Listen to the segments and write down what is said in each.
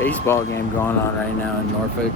baseball game going on right now in Norfolk.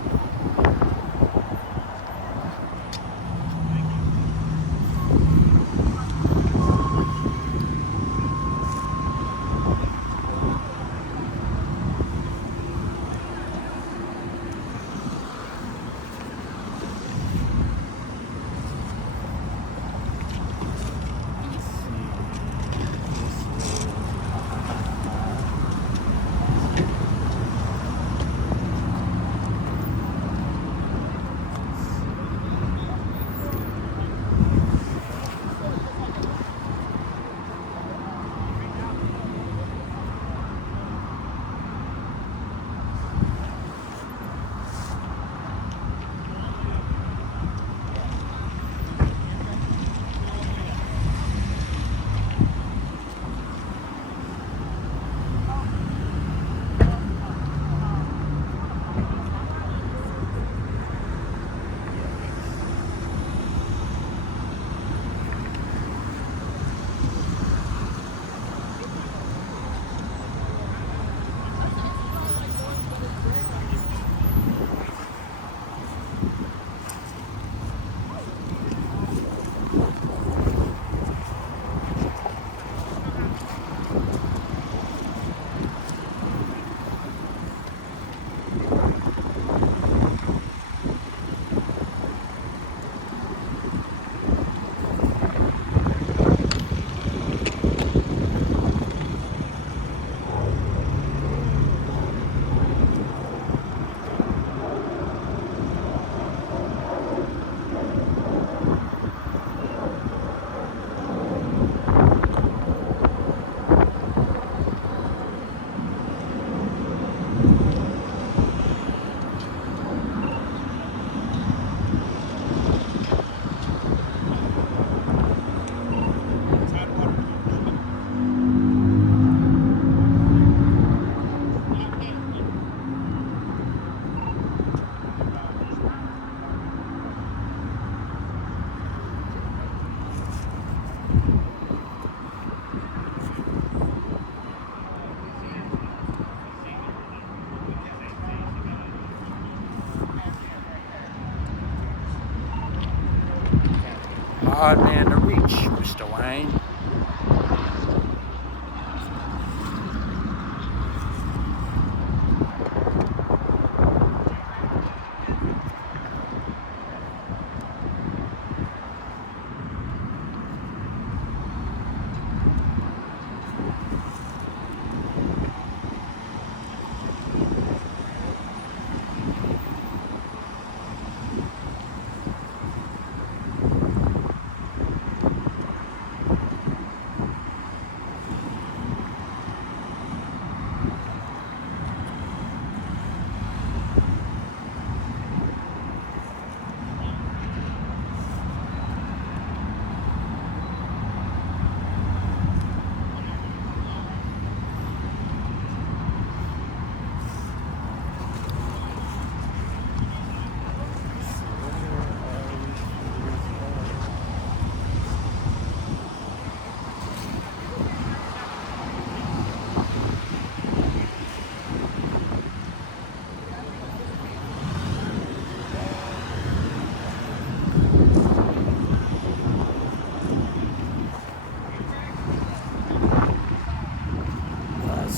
Hard man to reach, Mr. Wayne.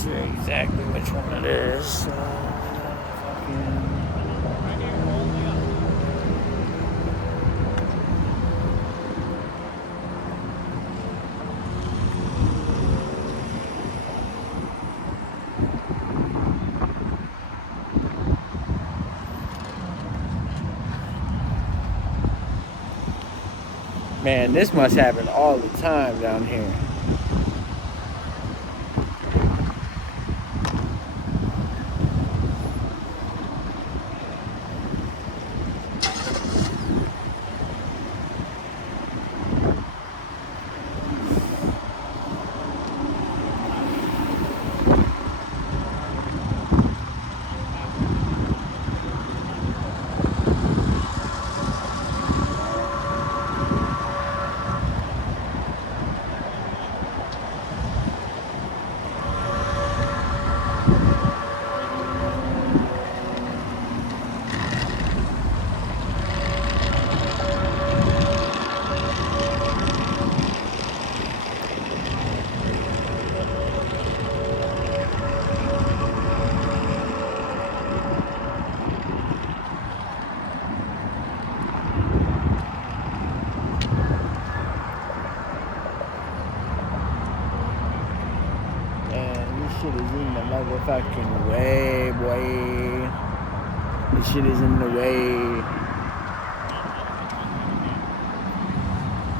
Exactly which one it is. Man, this must happen all the time down here. is in the motherfucking way, boy. This shit is in the way.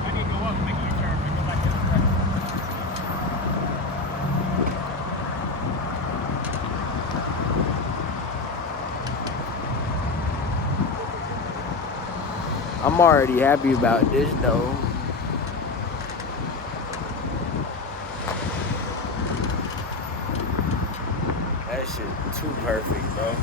I need to go up and make a U-turn and go back to the front. I'm already happy about this though. That shit too perfect, bro.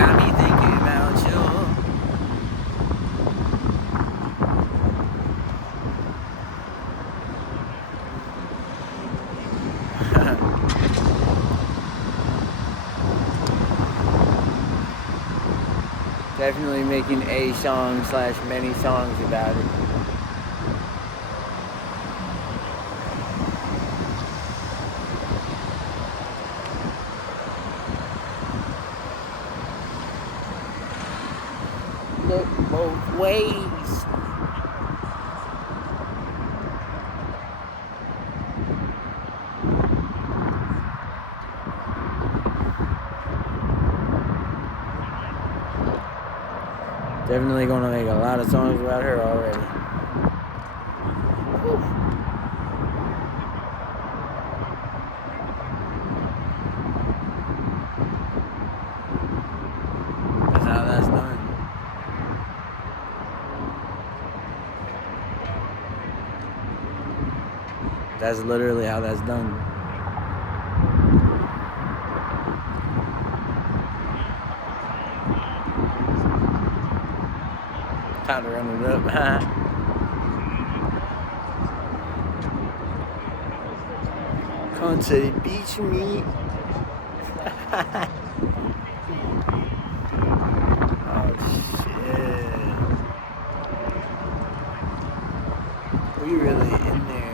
Got me thinking about you. Definitely making a song / many songs about it. Look both ways. Definitely gonna make a lot of songs about her already. Whew. That's how that's done. That's literally how that's done. Time to run it up. Come to the beach with me. Oh shit. We really in there.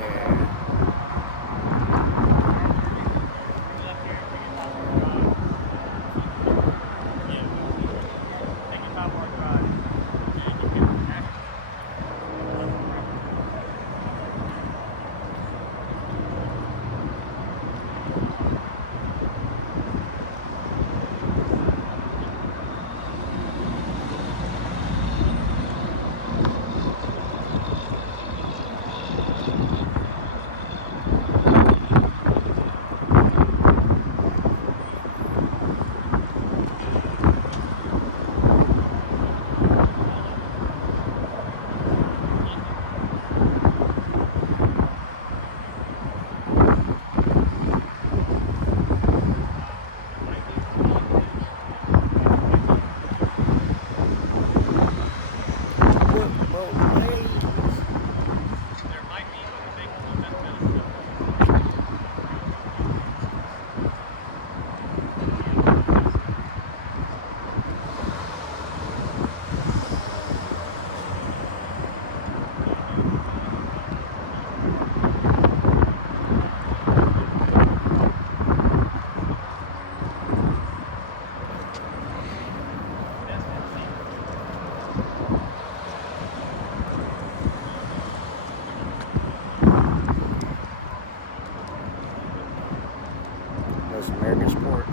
That's American sport.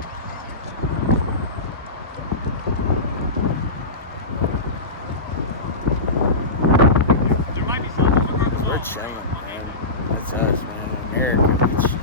We're chilling, man. That's us, man. America, we chilling.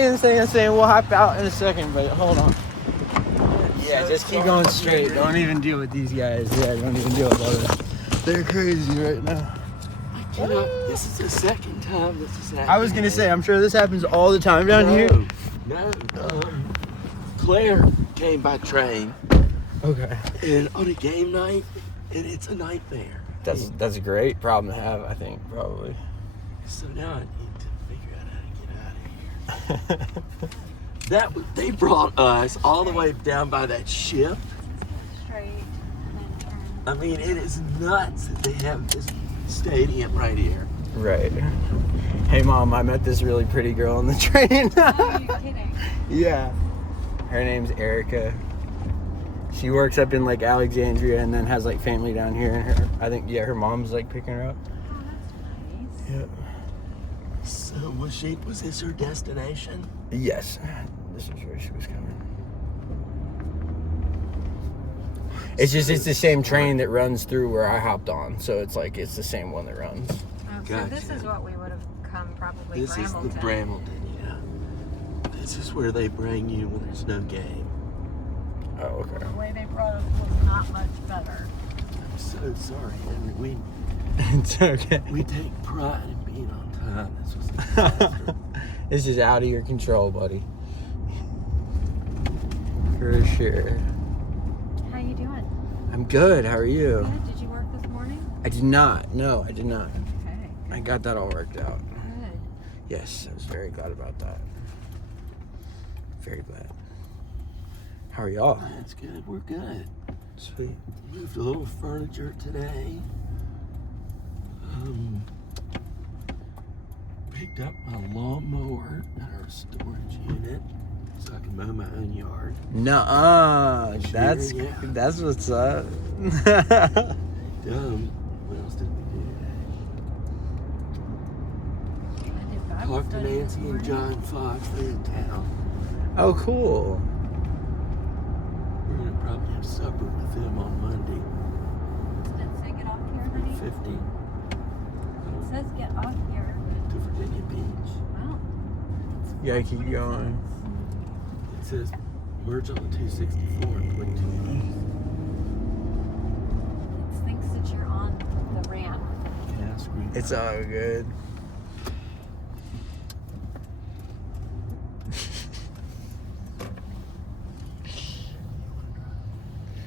saying we'll hop out in a second, but hold on. Yeah, just keep going straight. Don't even deal with these guys. Yeah, don't even deal with others. They're crazy right now. This is the second time this has happened. I was gonna say, I'm sure this happens all the time down here. No. Claire came by train. Okay. And on a game night, and it's a nightmare. That's a great problem to have, I think, probably. So now I need to figure out how to get out of here. They brought us all the way down by that ship. Straight and then turn. I mean, it is nuts that they have this stadium right here. Right. Hey, Mom, I met this really pretty girl on the train. Oh, you're kidding. Yeah. Her name's Erica. She works up in like Alexandria and then has like family down here. And her mom's like picking her up. Oh, that's nice. Yep. So was this her destination? Yes. This is where she was coming. It's the same train that runs through where I hopped on. So it's the same one that runs. Oh, so Gotcha. this is what we would have come probably This is the Bramilton, yeah. This is where they bring you when there's no game. Oh, okay. The way they brought us was not much better. I'm so sorry, Henry. It's okay. We take pride in being on time. This was a disaster. This is out of your control, buddy. For sure. How you doing? I'm good. How are you? Good. Did you work this morning? I did not. No, I did not. Okay. I got that all worked out. Good. Yes, I was very glad about that. Very glad. How are y'all? That's good. We're good. Sweet. Moved a little furniture today. Picked up my lawnmower at our storage unit so I can mow my own yard. Nuh-uh. Sure, That's yeah. that's what's up. What else did we do today? I did Bible Talked to study this Nancy and morning. John Fox. They're in town. Oh, cool. We're gonna probably have supper with them on Monday. Did it say get off here, honey? 50 It says get off here. to Virginia Beach. Well, Yeah, keep going. It says merge on the 264 and put 2 it thinks that you're on the ramp. Can I screen? It's all good.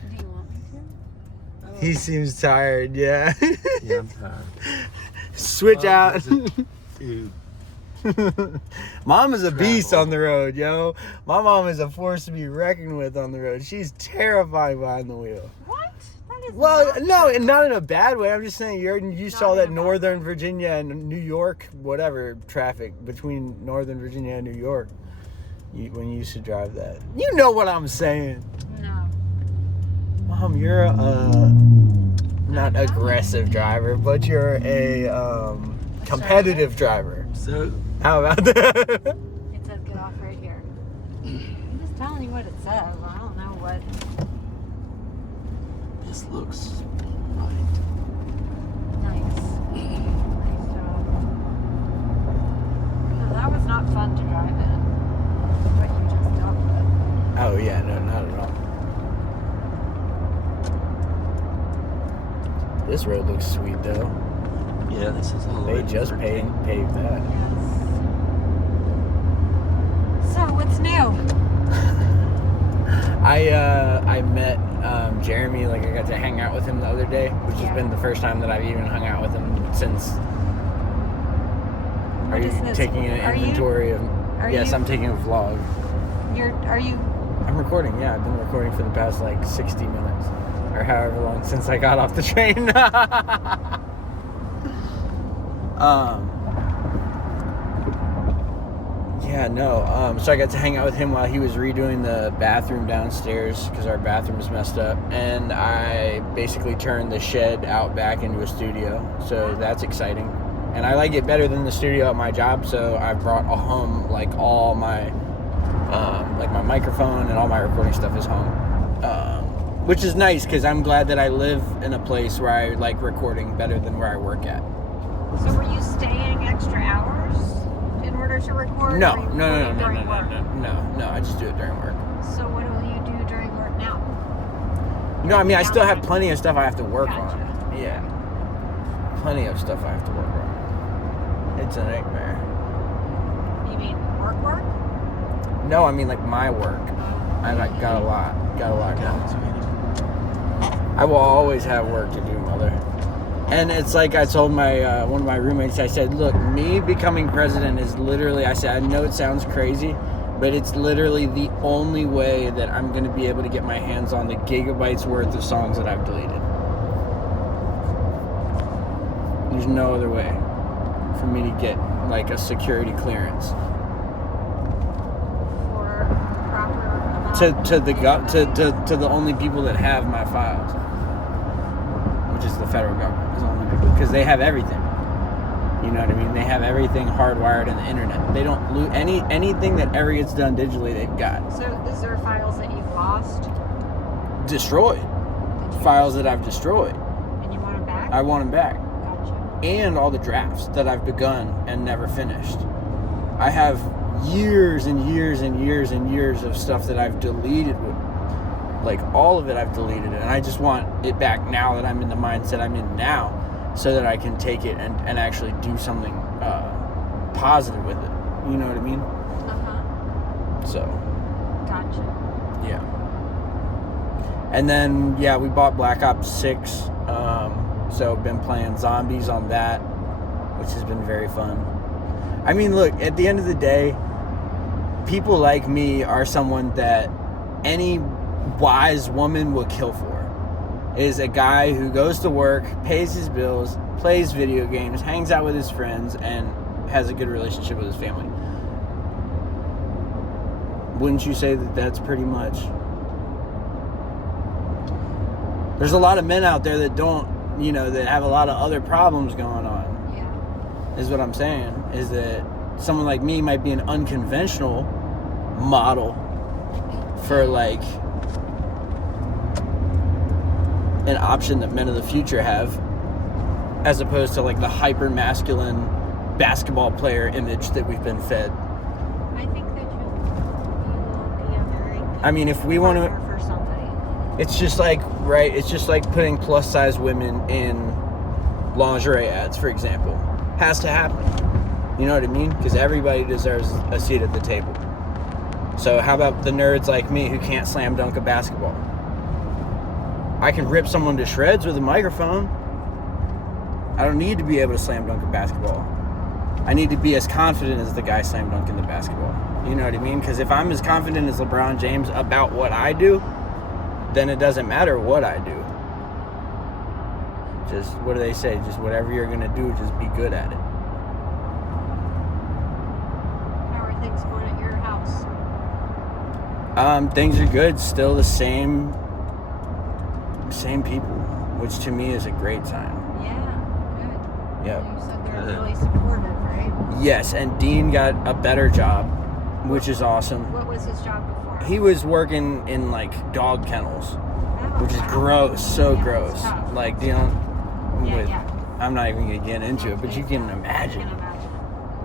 Do you want me to? He seems tired, yeah. Yeah, I'm tired. Switch out. Dude, Mom is a beast Travel. on the road, yo. My mom is a force to be reckoned with on the road. She's terrifying behind the wheel. What? That is Well, not no, true. and not in a bad way. I'm just saying you saw in that a bad Northern way. Virginia and New York, whatever, traffic between Northern Virginia and New York. When you used to drive that. You know what I'm saying. No. Mom, you're a not aggressive driver, but you're a competitive driver. so How about that? It says get off right here. I'm just telling you what it says. I don't know what. this looks right. Nice. Nice job. No, that was not fun to drive in. What you just dealt with. Oh yeah, no, not at all. This road looks sweet though. Yeah, this is all the They way to just Virginia. paved that. Yes. So what's new? I met Jeremy, like I got to hang out with him the other day, which has been the first time that I've even hung out with him since. Are What you is this? taking an Are you- inventory of? are Yes, you- I'm taking a vlog. Are you? I'm recording. Yeah, I've been recording for the past like 60 minutes or however long since I got off the train. Yeah, no. So I got to hang out with him while he was redoing the bathroom downstairs because our bathroom was messed up, and I basically turned the shed out back into a studio. So that's exciting, and I like it better than the studio at my job. So I brought home like all my like my microphone and all my recording stuff is home, which is nice because I'm glad that I live in a place where I like recording better than where I work at. So were you staying extra hours in order there to record? No, or you no, record no, it no, during no, work? no. I just do it during work. So what will you do during work now? No, I mean, I still have Downtime? plenty of stuff I have to work Gotcha. on. Yeah. Plenty of stuff I have to work on. It's a nightmare. You mean work? No, I mean, like, my work. I like, got a lot going. I will always have work to do, mother. And it's like I told my one of my roommates, I said, look, me becoming president is literally, I said, I know it sounds crazy, but it's literally the only way that I'm going to be able to get my hands on the gigabytes worth of songs that I've deleted. There's no other way for me to get, like, a security clearance. For proper amount To the only people that have my files, which is the federal government, is the only people, because they have everything. You know what I mean? They have everything hardwired in the internet. They don't lose anything that ever gets done digitally. They've got So is there files that you've lost destroyed, files that I've destroyed. and you want them back? I want them back, Gotcha. and all the drafts that I've begun and never finished. I have years and years and years and years of stuff that I've deleted. Like, all of it I've deleted, and I just want it back now that I'm in the mindset I'm in now, so that I can take it and actually do something positive with it. You know what I mean? So, Gotcha. yeah. And then, yeah, we bought Black Ops 6, so been playing zombies on that, which has been very fun. I mean, look, at the end of the day, people like me are someone that any wise woman will kill for. Is a guy who goes to work, pays his bills, plays video games, hangs out with his friends, and has a good relationship with his family. Wouldn't you say that that's pretty much? There's a lot of men out there that don't, that have a lot of other problems going on. Yeah. Is what I'm saying. Is that someone like me might be an unconventional model for, like, an option that men of the future have, as opposed to, like, the hyper masculine basketball player image that we've been fed. I think that you will be a very I mean, if we want to, partner for somebody. it's just like, right, it's just like putting plus size women in lingerie ads, for example. Has to happen. You know what I mean? Because everybody deserves a seat at the table. So how about the nerds like me who can't slam dunk a basketball? I can rip someone to shreds with a microphone. I don't need to be able to slam dunk a basketball. I need to be as confident as the guy slam dunking the basketball. You know what I mean? Because if I'm as confident as LeBron James about what I do, then it doesn't matter what I do. Just, what do they say? Just whatever you're going to do, just be good at it. How are things going at your house? Things are good. Still the same people, which to me is a great sign. Yeah, good. Yep. You said they're really supportive, right? Yes, and Dean got a better job, which is awesome. What was his job before? He was working in, like, dog kennels, Oh, which is wow. gross, so Yeah, gross. it's tough. Like, dealing with, Yeah. I'm not even going to get into it, but you can I imagine. can imagine.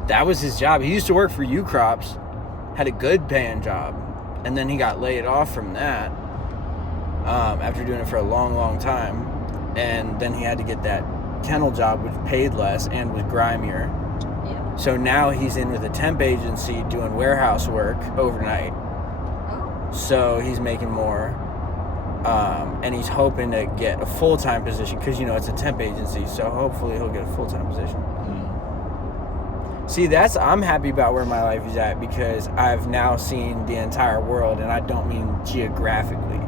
That was his job. He used to work for U-Crops, had a good paying job, and then he got laid off from that after doing it for a long, long time. And then he had to get that kennel job, which paid less and was grimier. Yeah. So now he's in with a temp agency doing warehouse work overnight. Oh. So he's making more. And he's hoping to get a full-time position because, it's a temp agency. So hopefully he'll get a full-time position. See, I'm happy about where my life is at because I've now seen the entire world, and I don't mean geographically.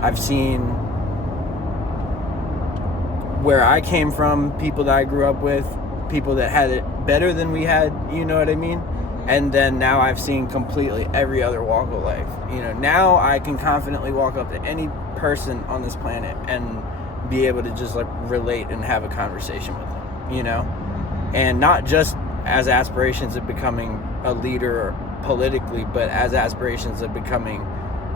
I've seen where I came from, people that I grew up with, people that had it better than we had, you know what I mean? And then now I've seen completely every other walk of life. Now I can confidently walk up to any person on this planet and be able to just, like, relate and have a conversation with them, And not just as aspirations of becoming a leader politically, but as aspirations of becoming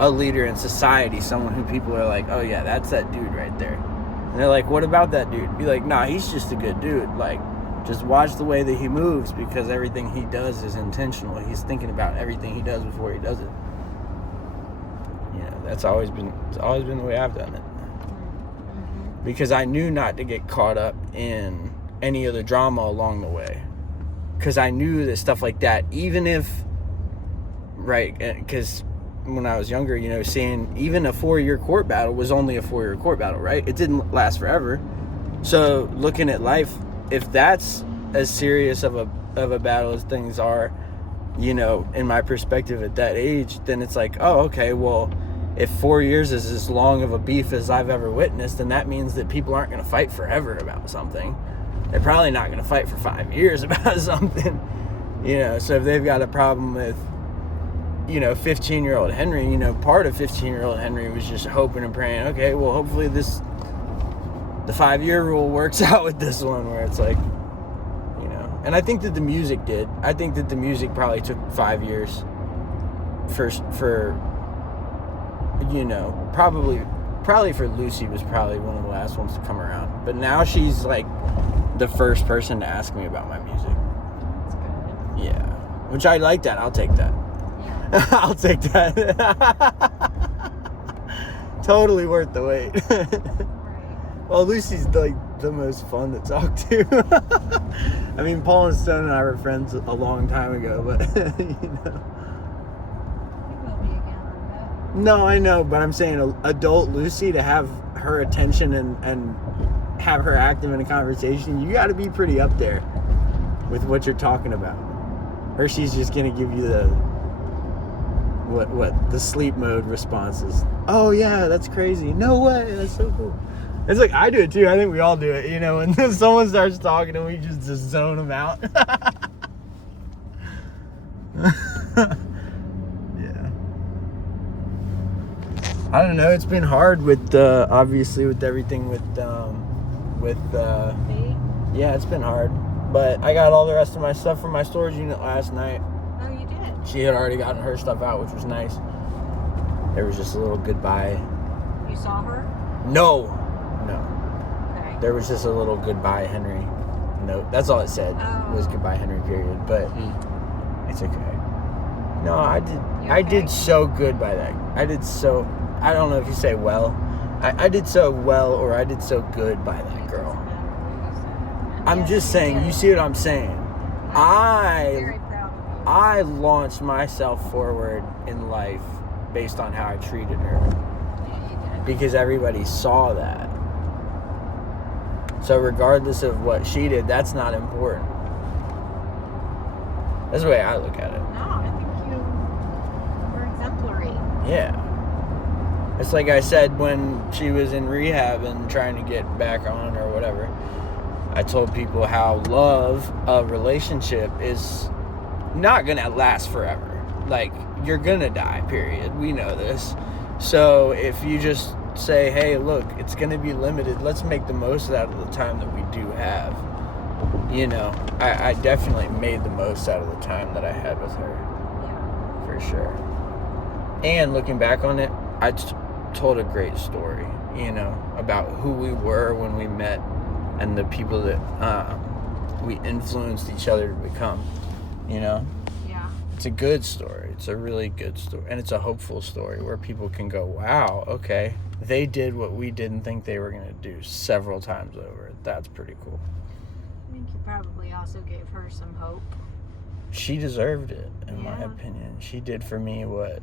a leader in society, someone who people are like, oh yeah, that's that dude right there. And they're like, what about that dude? Be like, nah, he's just a good dude. Like, Just watch the way that he moves, because everything he does is intentional. He's thinking about everything he does before he does it. You know, it's always been the way I've done it. Because I knew not to get caught up in any of the drama along the way. Because I knew that stuff like that, even if, right, because when I was younger, you know, seeing even a 4-year court battle was only a 4-year court battle, right? It didn't last forever. So looking at life, if that's as serious of a battle as things are, you know, in my perspective at that age, then it's like, oh, okay, well, if 4 years is as long of a beef as I've ever witnessed, then that means that people aren't going to fight forever about something. They're probably not going to fight for 5 years about something, you know. So if they've got a problem with, you know, 15-year-old Henry, you know, part of 15-year-old Henry was just hoping and praying, okay, well, hopefully the 5-year rule works out with this one, where it's like, you know. And I think that the music did. I think that the music probably took 5 years for you know, probably for Lucy was probably one of the last ones to come around. But now she's like the first person to ask me about my music. That's good. Yeah. Which I like that. I'll take that. Yeah. I'll take that. Totally worth the wait. Right. Well, Lucy's like the most fun to talk to. I mean, Paul and Stone and I were friends a long time ago, but you know. We will be again, I bet. No, I know, but I'm saying adult Lucy, to have her attention and have her active in a conversation, you got to be pretty up there with what you're talking about. Or she's just gonna give you the the sleep mode responses. Oh yeah, that's crazy. No way, that's so cool. It's like I do it too. I think we all do it. You know, when someone starts talking and we just zone them out. Yeah. I don't know. It's been hard with obviously with everything with Me? yeah, it's been hard. But I got all the rest of my stuff from my storage unit last night. Oh, you did? She had already gotten her stuff out, which was nice. There was just a little goodbye. You saw her? No. Okay. There was just a little goodbye, Henry note. That's all it said. Oh. Was goodbye, Henry, period. But it's okay. No, I did. You I okay? did so good by that. I did so. I don't know if you say well. I did so well, or I did so good by that girl. I'm just saying. You see what I'm saying? I'm very proud of you. I launched myself forward in life based on how I treated her, Yeah, you did. because everybody saw that. So regardless of what she did, that's not important. That's the way I look at it. No, I think you were exemplary. Yeah. It's like I said when she was in rehab and trying to get back on or whatever. I told people how love, a relationship, is not going to last forever. Like, you're going to die, period. We know this. So if you just say, hey, look, it's going to be limited. Let's make the most out of the time that we do have. You know, I definitely made the most out of the time that I had with her. Yeah. For sure. And looking back on it, I told a great story, you know, about who we were when we met and the people that we influenced each other to become, you know. Yeah. It's a good story. It's a really good story. And it's a hopeful story where people can go, wow, okay, they did what we didn't think they were going to do several times over. That's pretty cool. I think you probably also gave her some hope. She deserved it, in my Yeah. opinion. She did for me what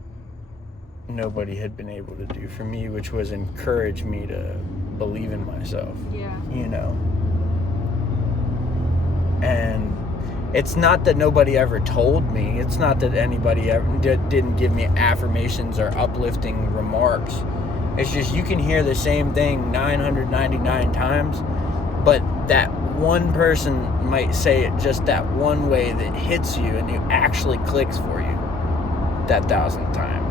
nobody had been able to do for me, which was encourage me to believe in myself. Yeah. You know. And it's not that nobody ever told me. It's not that anybody ever didn't give me affirmations or uplifting remarks. It's just you can hear the same thing 999 times, but that one person might say it just that one way that hits you and it actually clicks for you that 1,000th time.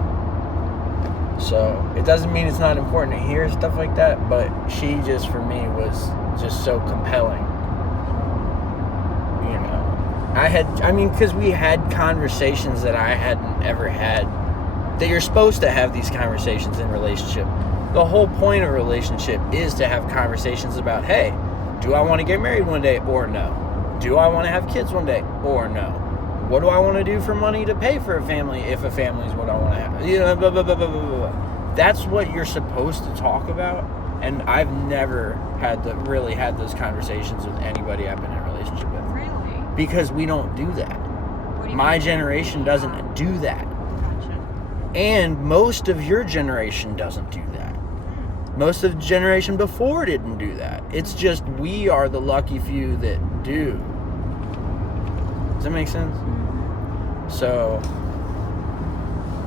So it doesn't mean it's not important to hear stuff like that, but she just, for me, was just so compelling. You know, because we had conversations that I hadn't ever had, that you're supposed to have these conversations in relationship. The whole point of a relationship is to have conversations about, hey, do I want to get married one day or no? do I want to have kids one day or no? What do I want to do for money to pay for a family if a family is what I want to have? You know, blah, blah, blah, blah, blah, blah. That's what you're supposed to talk about. And I've never really had those conversations with anybody I've been in a relationship with. Really? Because we don't do that. What do you My mean? generation doesn't do that. Gotcha. And most of your generation doesn't do that. Most of the generation before didn't do that. It's just we are the lucky few that do. Does that make sense? So,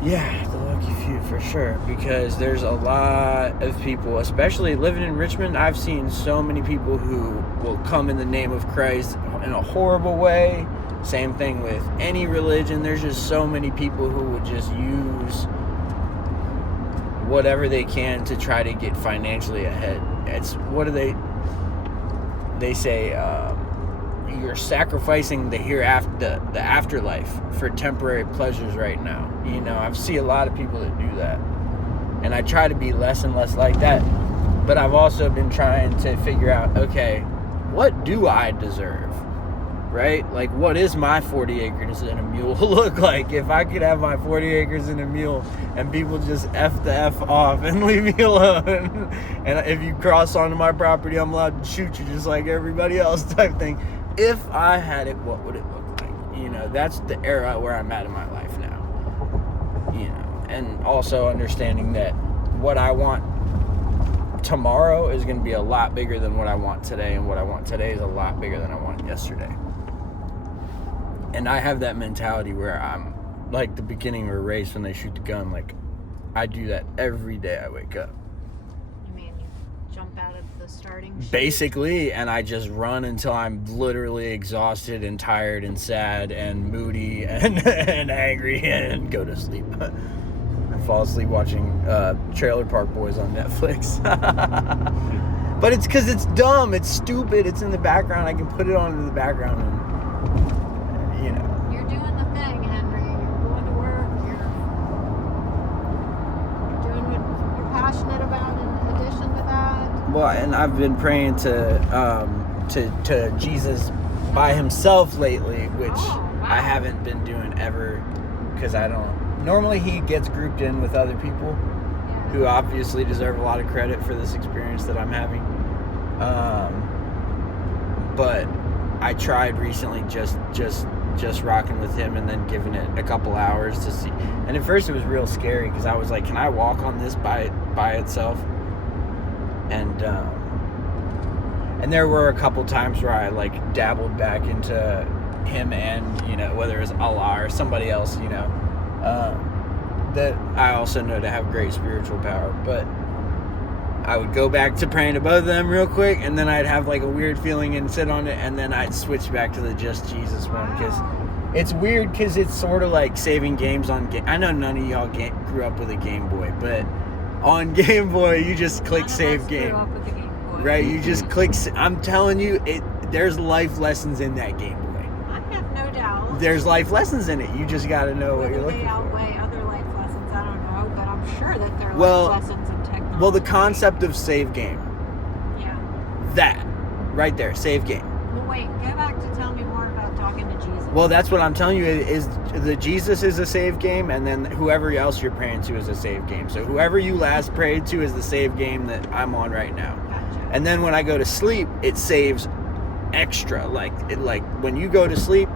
yeah, the lucky few for sure. Because there's a lot of people, especially living in Richmond, I've seen so many people who will come in the name of Christ in a horrible way. Same thing with any religion. There's just so many people who would just use whatever they can to try to get financially ahead. It's, what do they say, you're sacrificing the hereafter, the afterlife for temporary pleasures right now. You know, I see a lot of people that do that. And I try to be less and less like that. But I've also been trying to figure out, okay, what do I deserve? Right? Like, what is my 40 acres and a mule look like? If I could have my 40 acres and a mule and people just F the F off and leave me alone. And if you cross onto my property, I'm allowed to shoot you just like everybody else type thing. If I had it, what would it look like? You know, that's the era where I'm at in my life now. You know, and also understanding that what I want tomorrow is going to be a lot bigger than what I want today, and what I want today is a lot bigger than I wanted yesterday. And I have that mentality where I'm like the beginning of a race when they shoot the gun. Like, I do that every day I wake up. You mean you jump out of the starting chute? Basically, and I just run until I'm literally exhausted and tired and sad and moody and, and angry and go to sleep. I fall asleep watching Trailer Park Boys on Netflix. But it's because it's dumb, it's stupid, it's in the background. I can put it on in the background and, you know. You're doing the thing, Henry. You're going to work. You're doing what you're passionate about in addition to that. Well, and I've been praying to Jesus by himself lately, which Oh, wow. I haven't been doing ever, because I don't. Normally he gets grouped in with other people Yeah. who obviously deserve a lot of credit for this experience that I'm having. But I tried recently just rocking with him and then giving it a couple hours to see. And at first it was real scary because I was like, can I walk on this by itself? And there were a couple times where I like dabbled back into him and, you know, whether it's Allah or somebody else, you know, that I also know to have great spiritual power. But I would go back to praying to both of them real quick, and then I'd have like a weird feeling and sit on it, and then I'd switch back to the just Jesus one, because it's weird, because it's sort of like saving games on game. I know none of y'all grew up with a Game Boy, but on Game Boy you just click None of save us game, grew up with the Game Boy. right? You just click. I'm telling you, there's life lessons in that Game Boy. I have no doubt. There's life lessons in it. You just got to know what Whether you're they looking for. outweigh other life lessons, I don't know, but I'm sure that there are Well- life lessons in technology. Well, the concept of save game, Yeah. that right there, save game. Well, wait, go back to tell me more about talking to Jesus. Well, that's what I'm telling you, is the Jesus is a save game, and then whoever else you're praying to is a save game. So whoever you last prayed to is the save game that I'm on right now. Gotcha. And then when I go to sleep, it saves extra. Like when you go to sleep,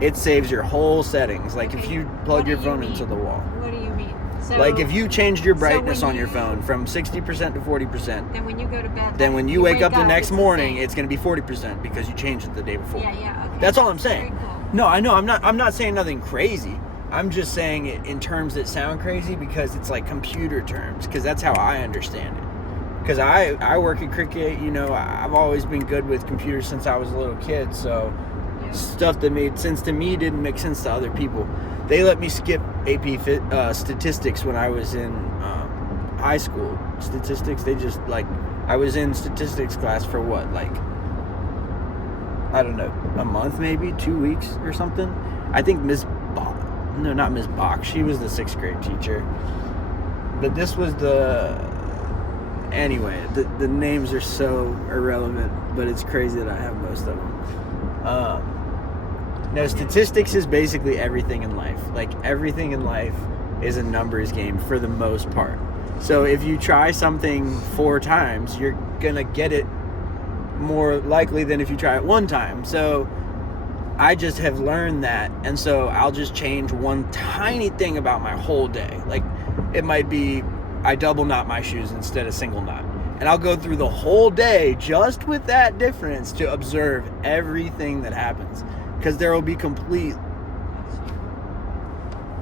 it saves your whole settings. Like if Okay, you plug what do your you phone mean? into the wall. What do you mean? So, Like if you changed your so brightness when on your you- phone from 60% to 40%, then when you go to bed, then when you wake up the next it's morning, same. it's going to be 40% because you changed it the day before. Yeah, yeah. Okay. That's all I'm Very saying. cool. No, I know. I'm not saying nothing crazy. I'm just saying it in terms that sound crazy because it's like computer terms, because that's how I understand it. Because I work at cricket, you know, I've always been good with computers since I was a little kid. So Yeah. stuff that made sense to me didn't make sense to other people. They let me skip AP statistics when I was in high school. Statistics, they just like, I was in statistics class for what, like, I don't know, a month maybe, 2 weeks or something. I think Miss Bach, no, not Miss Bach, she was the 6th grade teacher. But this was anyway, the names are so irrelevant, but it's crazy that I have most of them. No, statistics is basically everything in life. Like, everything in life is a numbers game for the most part. So if you try something 4 times, you're gonna get it more likely than if you try it 1 time. So I just have learned that, and so I'll just change one tiny thing about my whole day. Like, it might be I double knot my shoes instead of single knot. And I'll go through the whole day just with that difference to observe everything that happens. Because there will be complete...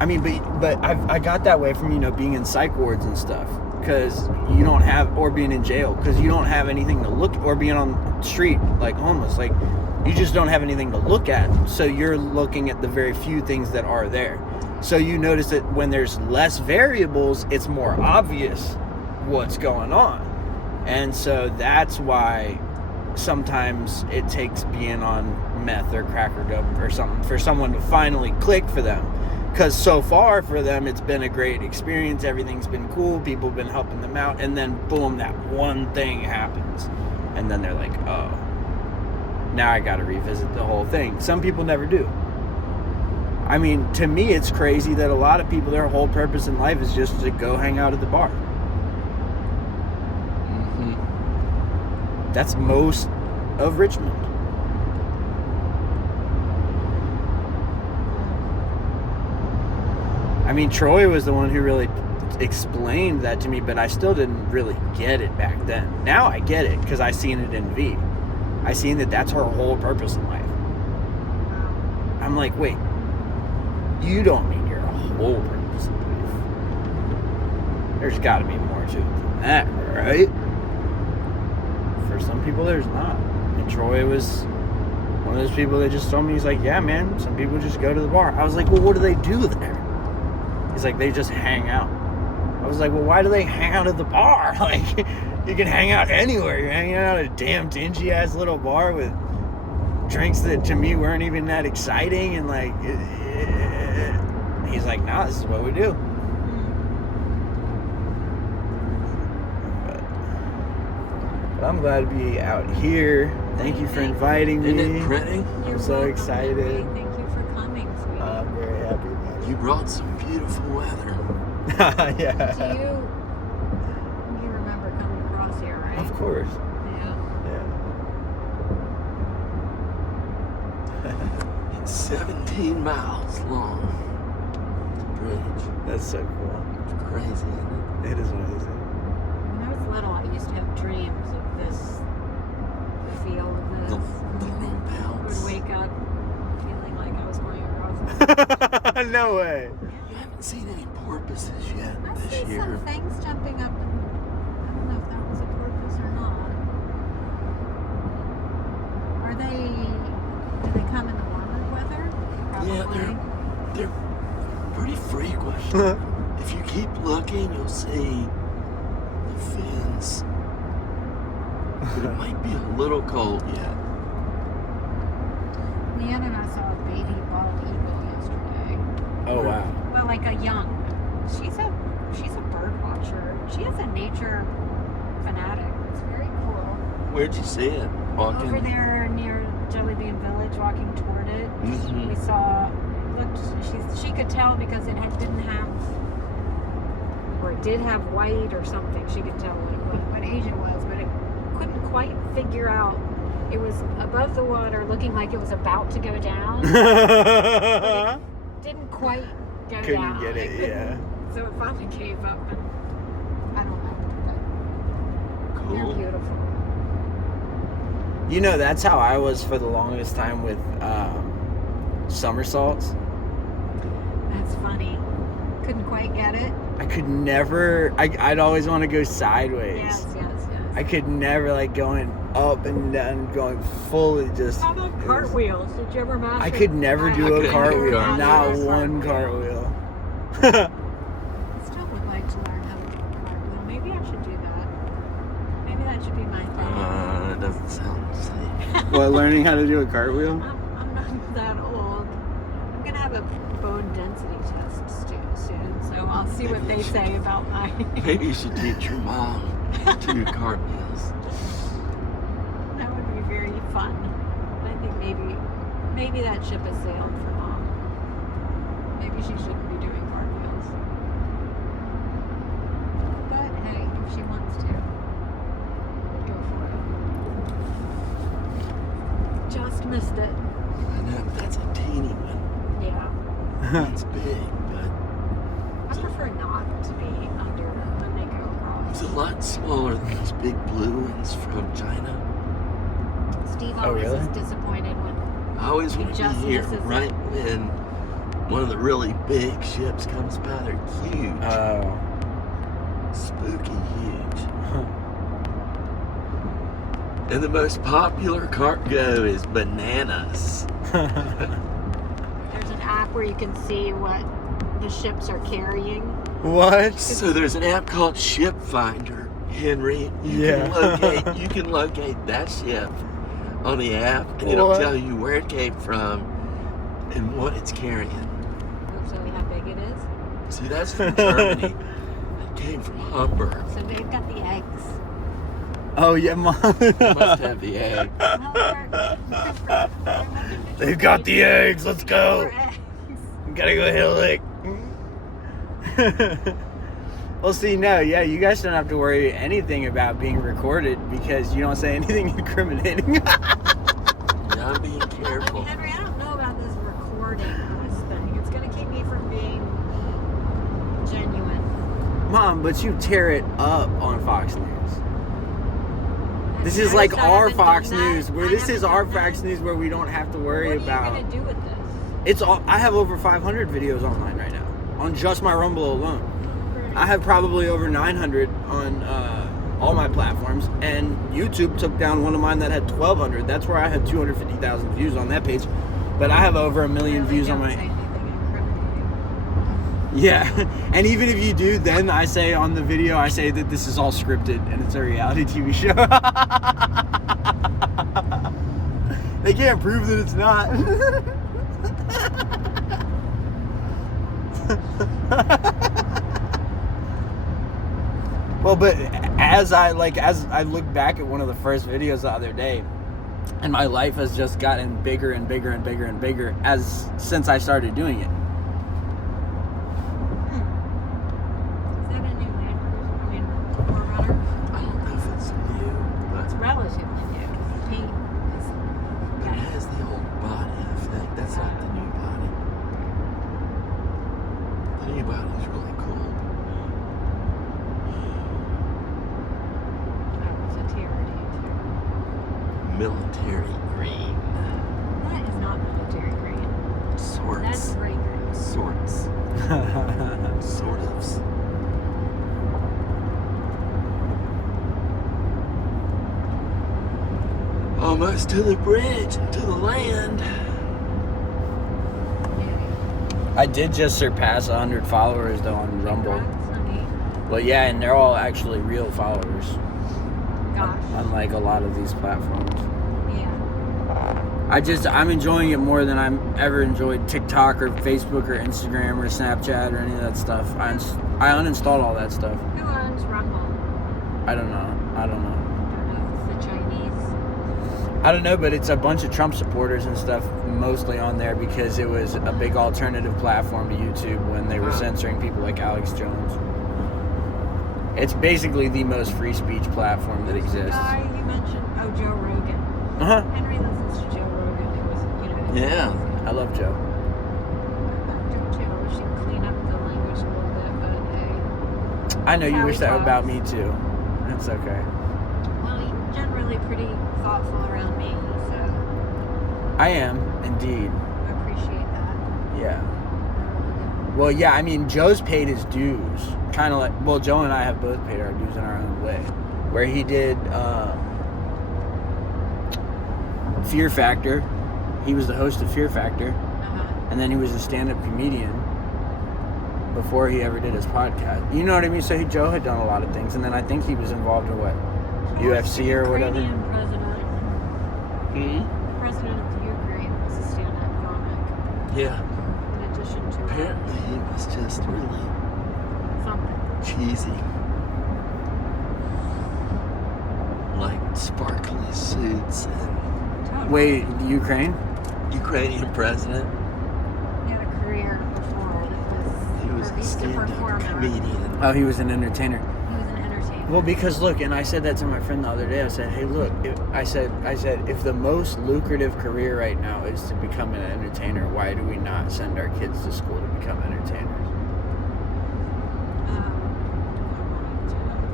I mean, but I got that way from, being in psych wards and stuff. Because you don't have... Or being in jail. Because you don't have anything to look... Or being on the street, like homeless. Like, you just don't have anything to look at. So you're looking at the very few things that are there. So you notice that when there's less variables, it's more obvious what's going on. And so that's why sometimes it takes being on meth or crack or dope or something for someone to finally click for them. Because so far for them, it's been a great experience. Everything's been cool. People have been helping them out. And then, boom, that one thing happens. And then they're like, oh, now I got to revisit the whole thing. Some people never do. I mean, to me, it's crazy that a lot of people, their whole purpose in life is just to go hang out at the bar. That's most of Richmond. I mean, Troy was the one who really explained that to me, but I still didn't really get it back then. Now I get it because I seen it in V. I seen that that's her whole purpose in life. I'm like, wait, you don't mean your whole purpose in life. There's got to be more to it than that, right? For some people, there's not. And Troy was one of those people that just told me, he's like, yeah, man, some people just go to the bar. I was like, well, what do they do there? He's like, they just hang out. I was like, well, why do they hang out at the bar? Like, you can hang out anywhere. You're hanging out at a damn dingy-ass little bar with drinks that, to me, weren't even that exciting. And, like, he's like, nah, this is what we do. But I'm glad to be out here. Thank you for inviting me. Isn't it pretty? I'm so excited. Thank you for coming, sweetie. I'm very happy about it. You brought some beautiful weather. Yeah. Do you remember coming across here, right? Of course. Yeah. It's 17 miles long. Bridge. That's so cool. It's crazy, isn't it? It is amazing. When I was little, I used to have dreams of this, the feel of this. The little I bounce. would wake up feeling like I was going across. No way. You haven't seen any porpoises yet I this see year. some things jumping up. I don't know if that was a porpoise or not. Do they come in the warmer weather? Probably. Yeah, they're pretty frequent. If you keep looking, you'll see the fins. But it might be a little cold yet. Leanne and I saw a baby bald eagle yesterday. Oh, wow. Well, like a young. She's a bird watcher. She is a nature fanatic. It's very cool. Where'd you see it? Walking? Over there near Jelly Bean Village, walking toward it. Mhm. We saw. She could tell because it didn't have, or it did have white or something. She could tell what age it was, but it couldn't quite figure out. It was above the water, looking like it was about to go down. But it didn't quite go down. Couldn't get it, yeah. So it finally gave up, and I don't know, but they're Cool. beautiful. You know, that's how I was for the longest time with somersaults. That's funny. Couldn't quite get it. I could never, I'd always want to go sideways. Yes. I could never, like, going up and down, going fully just... How about cartwheels? Did you ever master? I could never do a couldn't cartwheel. do a Not cartwheel. one cartwheel. I still would like to learn how to do a cartwheel. Maybe I should do that. Maybe that should be my thing. It doesn't sound safe. What, learning how to do a cartwheel? I'm not that old. I'm gonna have a bone density test soon, so I'll see what they say about my. Maybe you should teach your mom to do cartwheels. That would be very fun. I think maybe Maybe that ship has sailed for Mom. Maybe she shouldn't be doing cartwheels. But hey, if she wants to, go for it. Just missed it. I know, but that's a teeny one. Yeah. It's big, but I prefer not to be under a Mako it's cross. a lot smaller than those big blue ones from China. Steve Oh, always really? is disappointed when I always He want to just be here misses it. right when one of the really big ships comes by. They're huge. Oh. Spooky huge. And the most popular cargo is bananas. there's an app where you can see what the ships are carrying. What? So there's an app called Ship Finder, Henry. Yeah. You can locate that ship on the app, and it'll What? tell you where it came from and what it's carrying. Oops, so how big it is. See, that's from Germany. It came from Hamburg. So they've got the eggs. Oh, yeah, Mom. It must have the egg. They've got the eggs. Let's go. Gotta go Hillick. Well, see, no, yeah, you guys don't have to worry anything about being recorded because you don't say anything incriminating. Yeah, I'm being careful. Henry, I don't know about this recording this thing. It's going to keep me from being genuine. Mom, but you tear it up on Fox News. This is I like just our haven't Fox done that. News, where I this is haven't our done that. Fox News, where we don't have to worry What are about. you going to do with this? It's all. I have over 500 videos online right now on just my Rumble alone. I have probably over 900 on all my platforms, and YouTube took down one of mine that had 1,200. That's where I had 250,000 views on that page, but I have over 1 million Really views on don't my. say anything incriminating. Yeah, and even if you do, then I say on the video, I say that this is all scripted and it's a reality TV show. They can't prove that it's not. Well, but as I look back at one of the first videos the other day, and my life has just gotten bigger and bigger and bigger and bigger since I started doing it. Is that a new Land Cruiser? I mean, 4Runner? I don't know if it's new, but It's relatively new. The paint is it has the old body effect. That's not the new body. The new body is really cool. it's a TRD too. Military green. That is not military green. That's Sorts. gray green. Sorts. Sort ofs. Almost to the bridge, to the land. I did just surpass 100 followers though on Rumble. Congrats, honey. Well, yeah, and they're all actually real followers, Gosh. unlike a lot of these platforms. Yeah. I'm enjoying it more than I'm ever enjoyed TikTok or Facebook or Instagram or Snapchat or any of that stuff. I uninstalled all that stuff. Who owns Rumble? I don't know. I don't know. It's the Chinese. I don't know, but it's a bunch of Trump supporters and stuff mostly on there because it was a big alternative platform to YouTube when they were censoring people like Alex Jones. It's basically the most free speech platform that The exists. guy you mentioned, Joe Rogan. Uh-huh. Henry listens to Joe Rogan. It was, Yeah. I love Joe. I do too. I wish he'd clean up the language a little bit, but hey. I know you How wish he that talks. about me too. That's okay. Well, he's generally pretty thoughtful around me, so I am, indeed. I appreciate that. Yeah. Well, yeah, I mean, Joe's paid his dues. Kind of like, well, Joe and I have both paid our dues in our own way. Where he did Fear Factor. He was the host of Fear Factor. And then he was a stand-up comedian before he ever did his podcast. You know what I mean? So Joe had done a lot of things. And then I think he was involved in what? UFC or whatever? Ukrainian president. Hmm? The president of the Ukraine was a stand-up comic. Yeah. In addition to Apparently he was just really something. cheesy. Like sparkly suits and Totally. Wait, Ukraine? Ukrainian president. He had a career before that He was was a at least a stand-up performer. comedian. Oh, he was an entertainer. He was an entertainer. Well, because look, and I said that to my friend the other day. I said, "Hey, look," I said, if the most lucrative career right now is to become an entertainer, why do we not send our kids to school to become entertainers?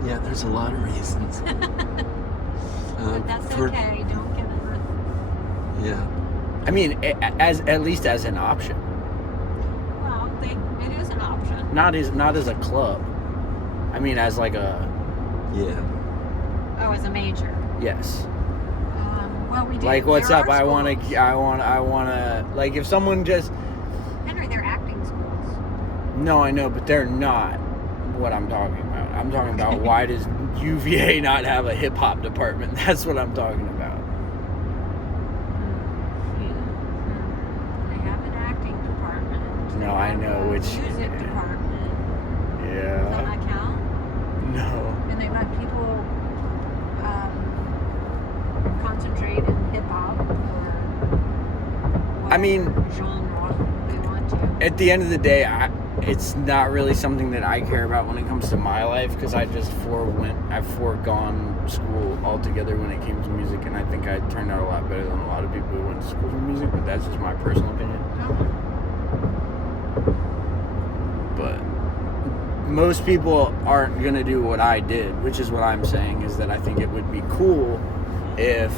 Yeah, there's a lot of reasons. But that's okay. Don't get it. Yeah. I mean, at least as an option, Well, it is an option. not as a club. I mean, as like a Yeah. Oh, as a major. yes. Well, we do. Like, what's There up? are I want schools. to. Like, if someone just. Henry, they're acting schools. No, I know, but they're not what I'm talking about. I'm talking about why does UVA not have a hip hop department? That's what I'm talking about. They have an acting department. No, They I have know a which. music department. Does that Yeah. not count? No. And they let people concentrate in hip hop or I mean, genre they want to. at the end of the day, it's not really something that I care about when it comes to my life because I've foregone school altogether when it came to music, and I think I turned out a lot better than a lot of people who went to school for music, but that's just my personal opinion. But most people aren't going to do what I did, which is what I'm saying, is that I think it would be cool if...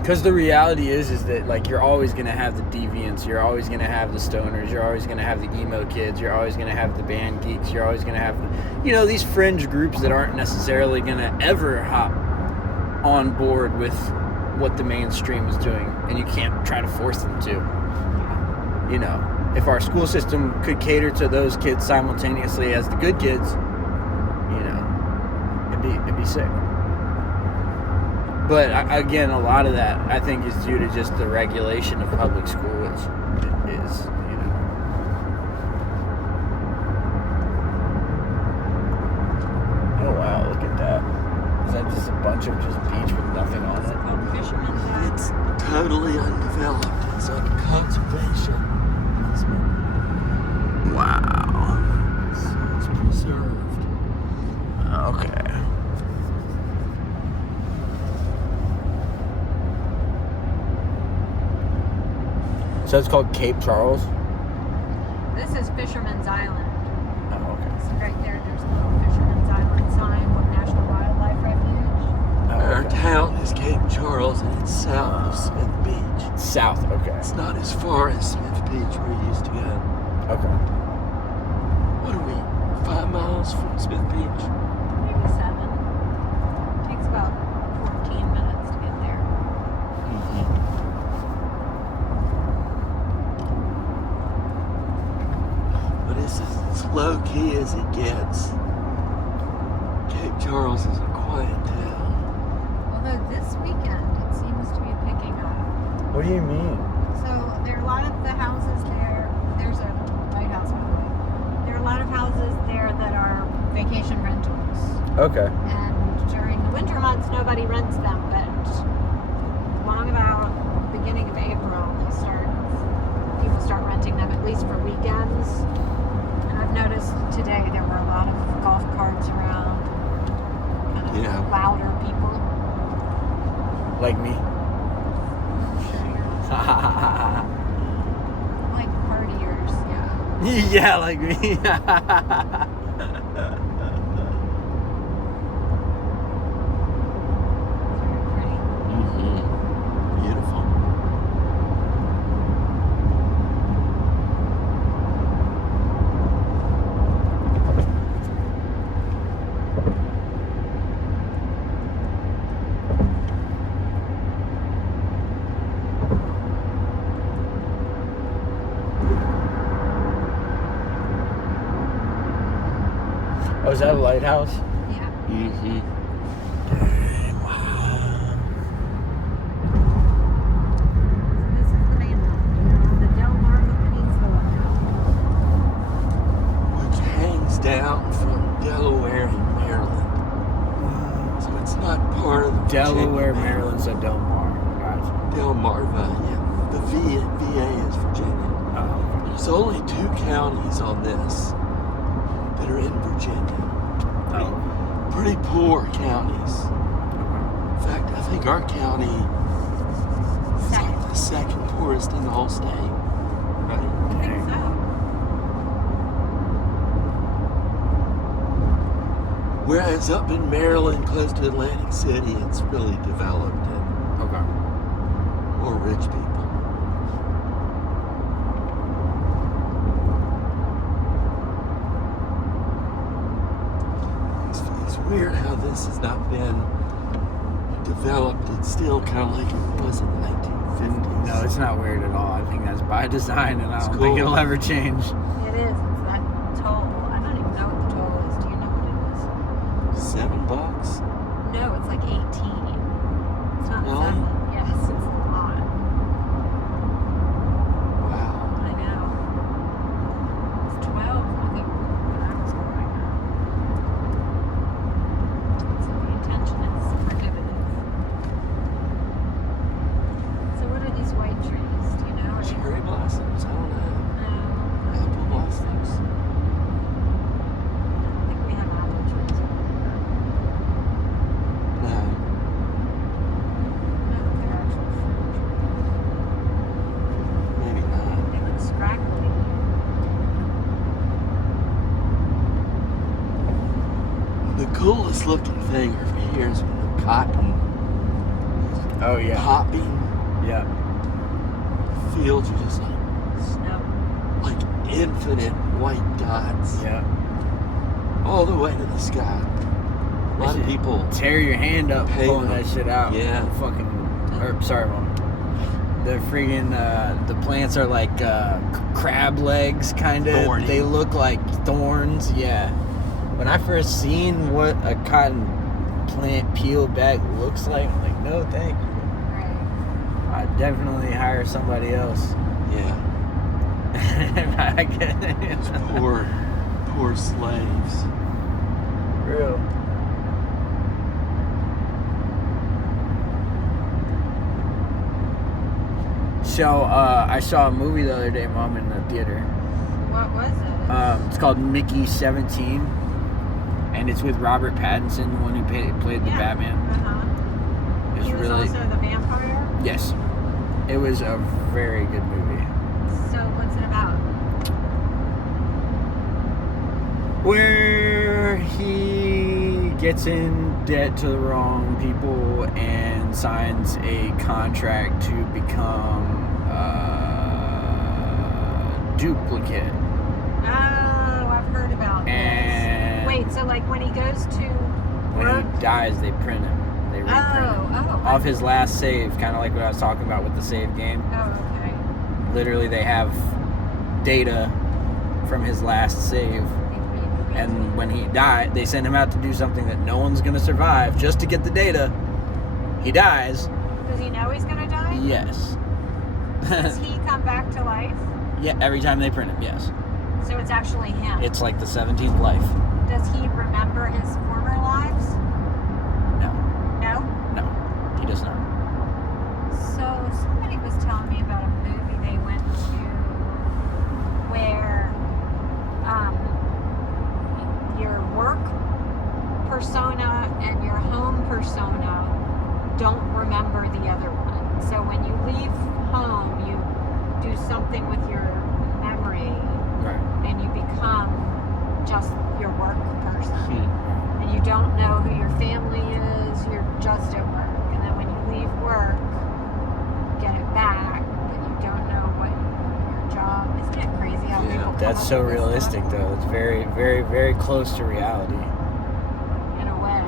Because the reality is that, like, you're always going to have the deviants, you're always going to have the stoners, you're always going to have the emo kids, you're always going to have the band geeks, you're always going to have, these fringe groups that aren't necessarily going to ever hop on board with what the mainstream is doing, and you can't try to force them to. If our school system could cater to those kids simultaneously as the good kids, it'd be sick. But again, a lot of that I think is due to just the regulation of public school, which is, Oh wow, look at that. Is that just a bunch of just beach with nothing on it? Called Fisherman's Island. It's totally undeveloped. It's a conservation easement. Wow. So it's preserved. Okay. So it's called Cape Charles? This is Fisherman's Island. Oh, okay. So right there, there's a little Fisherman's Island sign with National Wildlife Refuge. Our town is Cape Charles and it's south of Smith Beach. South, okay. It's not as far as Smith Beach where you used to go. Okay. What are we, 5 miles from Smith Beach? Maybe 7. Takes about 14 minutes to get there. But it's as low key as it gets. Cape Charles is a quiet town. Although this weekend, it seems to be picking up. What do you mean? So there are a lot of the houses there. There's a White House, by the way. There are a lot of houses there that are vacation rentals. Okay. And during the winter months, nobody rents them. But along about beginning of April, people start renting them, at least for weekends. And I've noticed today there were a lot of golf carts around. Kind of louder people. Like me? Like partiers, yeah. Yeah, like me. Pretty. Beautiful. Oh, is that a lighthouse? Yeah. Mm-hmm. This is the mainland. We're on the Delmar Peninsula now. Which hangs down from Delaware and Maryland. So it's not part of the Delaware, Virginia Maryland's a Delmar. Gotcha. Delmarva, yeah. The VA is Virginia. Oh. There's only 2 counties on this that are in Virginia. Pretty poor counties. In fact, I think our county is like the second poorest in the whole state. Right? I think so. Whereas up in Maryland, close to Atlantic City, it's really developed and Okay. more rich people. It's weird how this has not been developed. It's still kind of like it was in the 1950s. No, it's not weird at all. I think that's by design, and I It's don't cool. think it'll ever change. It is. It's that toll. I don't even know what the toll is. Do you know what it is? $7? No, it's like 18. It's not Really? 7. Yes, it's a lot. Wow. I know. It's 12, I think, when I was growing up. So the intention is prohibitive. So what are these white trees? Do you know? Are they- Cherry blossoms? I don't know. No. Apple blossoms? I don't think we have apple trees over here. No. No, they're actual fruit trees. Maybe not. They look scraggly. The coolest looking thing over here is when the cotton Oh yeah. popping Yeah. fields are just Snow. like infinite white dots Yeah. all the way to the sky. A lot of people. Tear your hand up Pay pulling them. that shit out. Yeah. Fucking. Or sorry, mom. The friggin' the plants are like crab legs, kind of. Thorny. They look like thorns. Yeah. When I first seen what a cotton plant peel back looks like, I'm like, no, thank you. Right. I'd definitely hire somebody else. Yeah. I get it. Poor slaves. Real. So, I saw a movie the other day, Mom, in the theater. What was it? It's called Mickey 17, and it's with Robert Pattinson, the one who played the Batman. Uh-huh. It's He was really also the vampire? yes, it was a very good movie. So what's it about? Where he gets in debt to the wrong people and signs a contract to become duplicate. Oh, I've heard about And this. Wait, so like when he goes to when work? he dies, they print him. They reprint him. Oh. Off his last save, kind of like what I was talking about with the save game. Oh, okay. Literally, they have data from his last save. And when he died, they send him out to do something that no one's going to survive just to get the data. He dies. Does he know he's gonna die? Yes. Does he come back to life? Yeah, every time they print him, yes. So it's actually him. It's like the 17th life. Does he remember his former lives? No, No? no, he does not. So somebody was telling me about a movie they went to where your work persona and your home persona don't remember the other one. So when you leave home, you do something with your memory Right. and you become just your work person. And you don't know who your family is, you're just at work. And then when you leave work, you get it back, but you don't know what your job. Isn't it crazy how Yeah, people come That's up so with this realistic, stuff? though. It's very, very, very close to reality. In a way.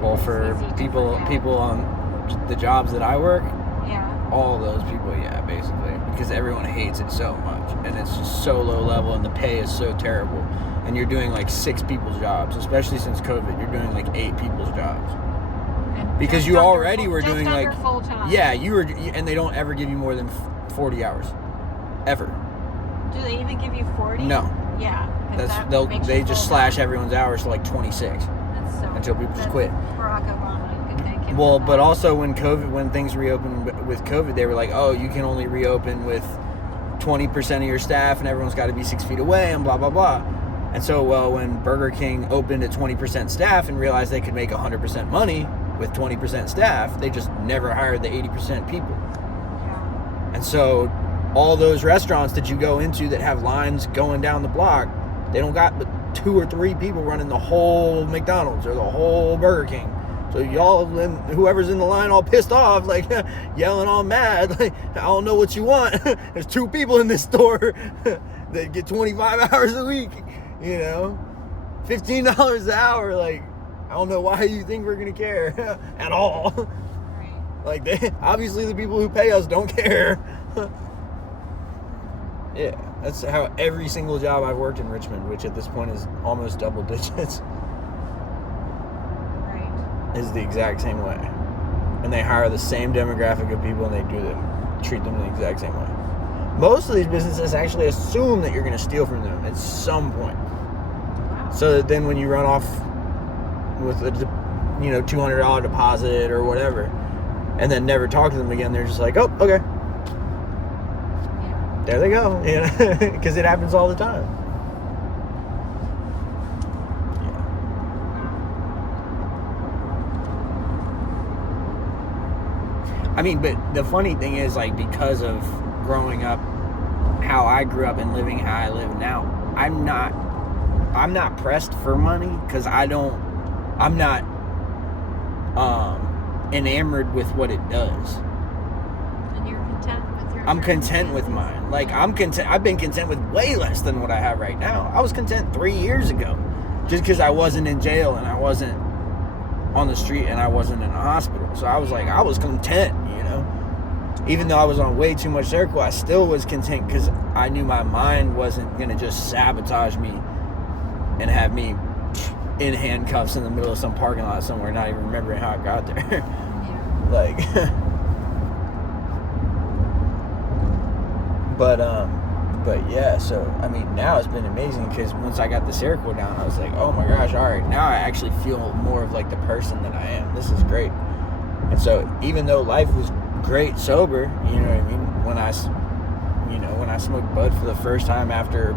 Well, It's for easy to people forget. on the jobs that I work, Yeah. all those people, yeah, basically, because everyone hates it so much, and it's just so low level, and the pay is so terrible, and you're doing like 6 people's jobs, especially since COVID. You're doing like 8 people's jobs And because just you under already full- were just doing under like full time. yeah, you were, and they don't ever give you more than 40 hours, ever. Do they even give you 40? No. Yeah. 'cause that makes they you just full-time. slash everyone's hours to like 26 That's so, until people just that's quit. Barack Obama. could thank him. Well, for but that. also when things reopened with COVID, they were like, oh, you can only reopen with 20% of your staff and everyone's got to be 6 feet away and blah, blah, blah. And so, well, when Burger King opened at 20% staff and realized they could make 100% money with 20% staff, they just never hired the 80% people. Yeah. And so all those restaurants that you go into that have lines going down the block, they don't got but 2 or 3 people running the whole McDonald's or the whole Burger King. So y'all, whoever's in the line all pissed off, like yelling all mad, like, I don't know what you want. There's 2 people in this store that get 25 hours a week, you know, $15 an hour. Like, I don't know why you think we're gonna care at all. Right. Like, obviously the people who pay us don't care. Yeah, that's how every single job I've worked in Richmond, which at this point is almost double digits, is the exact same way. And they hire the same demographic of people and they treat them the exact same way. Most of these businesses actually assume that you're going to steal from them at some point. Wow. So that then when you run off with a $200 deposit or whatever, and then never talk to them again, they're just like, oh, okay. Yeah. There they go. Because it happens all the time. I mean, but the funny thing is, like, because of growing up, how I grew up and living how I live now, I'm not pressed for money because I'm not enamored with what it does. And you're content with your... I'm content with mine. Like, I'm content. I've been content with way less than what I have right now. I was content 3 years ago just because I wasn't in jail and I wasn't on the street and I wasn't in a hospital. So I was like, I was content, you know. Even though I was on way too much circle, I still was content because I knew my mind wasn't going to just sabotage me and have me in handcuffs in the middle of some parking lot somewhere, not even remembering how I got there. Yeah. Like, but yeah, so, I mean, now it's been amazing because once I got the circle down, I was like, oh my gosh, all right, now I actually feel more of like the person that I am. This is great. And so even though life was great sober, you know what I mean, when I smoked bud for the first time after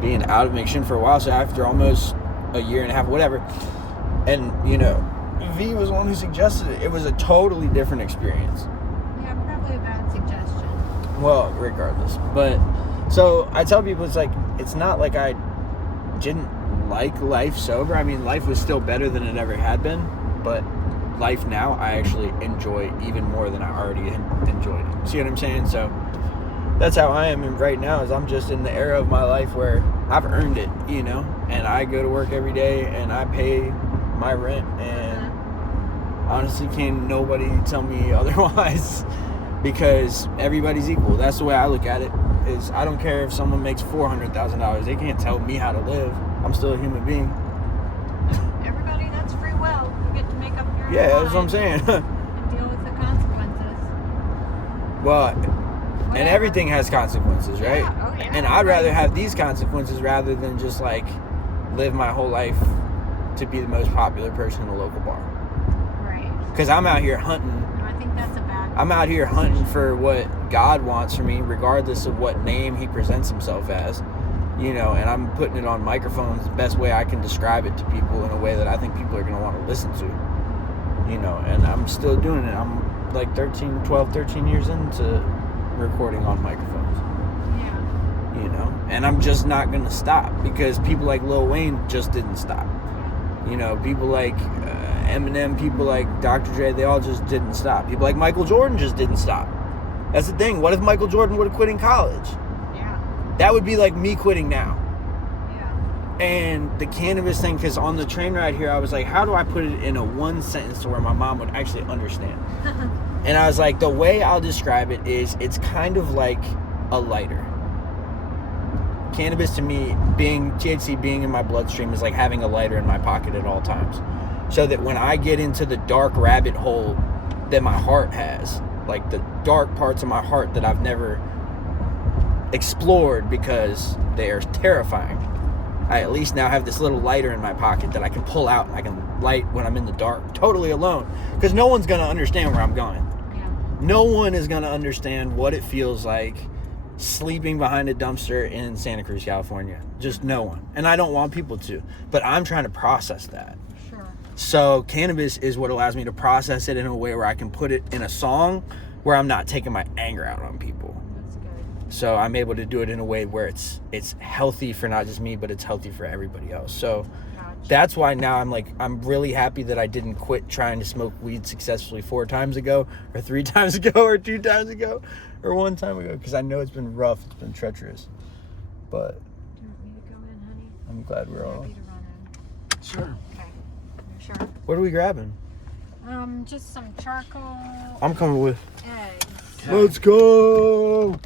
being out of addiction for a while, so after almost a year and a half, whatever, and, you know, V was the one who suggested it. It was a totally different experience. Yeah, probably a bad suggestion. Well, regardless. But, so, I tell people, it's not like I didn't like life sober. I mean, life was still better than it ever had been, but life now, I actually enjoy even more than I already enjoyed it. See what I'm saying? So, that's how I am right now, is I'm just in the era of my life where I've earned it, you know? And I go to work every day, and I pay my rent, and honestly, can't nobody tell me otherwise. Because everybody's equal. That's the way I look at it. Is I don't care if someone makes $400,000. They can't tell me how to live. I'm still a human being. Everybody, that's free will. You get to make up your own Yeah, that's mind what I'm saying. and deal with the consequences. Well, and Whatever. everything has consequences, right? Yeah. Oh, yeah. And I'd rather have these consequences rather than just like live my whole life to be the most popular person in the local bar. Right. Because I'm out here hunting. I think that's a bad... I'm out here hunting for what God wants for me, regardless of what name he presents himself as, you know, and I'm putting it on microphones the best way I can describe it to people in a way that I think people are going to want to listen to, you know, and I'm still doing it. I'm like 12, 13 years into recording on microphones, Yeah. you know, and I'm just not going to stop because people like Lil Wayne just didn't stop. You know, people like Eminem, people like Dr. Dre, they all just didn't stop. People like Michael Jordan just didn't stop. That's the thing. What if Michael Jordan would have quit in college? Yeah. That would be like me quitting now. Yeah. And the cannabis thing, because on the train ride here, I was like, how do I put it in a one sentence to where my mom would actually understand? And I was like, the way I'll describe it is it's kind of like a lighter. Cannabis to me, THC being in my bloodstream is like having a lighter in my pocket at all times. So that when I get into the dark rabbit hole that my heart has, like the dark parts of my heart that I've never explored because they are terrifying, I at least now have this little lighter in my pocket that I can pull out and I can light when I'm in the dark, totally alone. Because no one's going to understand where I'm going. Yeah. No one is going to understand what it feels like sleeping behind a dumpster in Santa Cruz, California. Just no one. And I don't want people to. But I'm trying to process that. Sure. So cannabis is what allows me to process it in a way where I can put it in a song where I'm not taking my anger out on people. That's good. So I'm able to do it in a way where it's healthy for not just me, but it's healthy for everybody else. So Gotcha. that's why now I'm really happy that I didn't quit trying to smoke weed successfully 4 times ago, or 3 times ago, or 2 times ago, or 1 time ago, because I know it's been rough, it's been treacherous. But Do you want me to go in, honey? I'm glad we're I'm all. happy to run in. Sure. Okay. You sure? What are we grabbing? Just some charcoal. I'm coming with. Eggs. Let's go.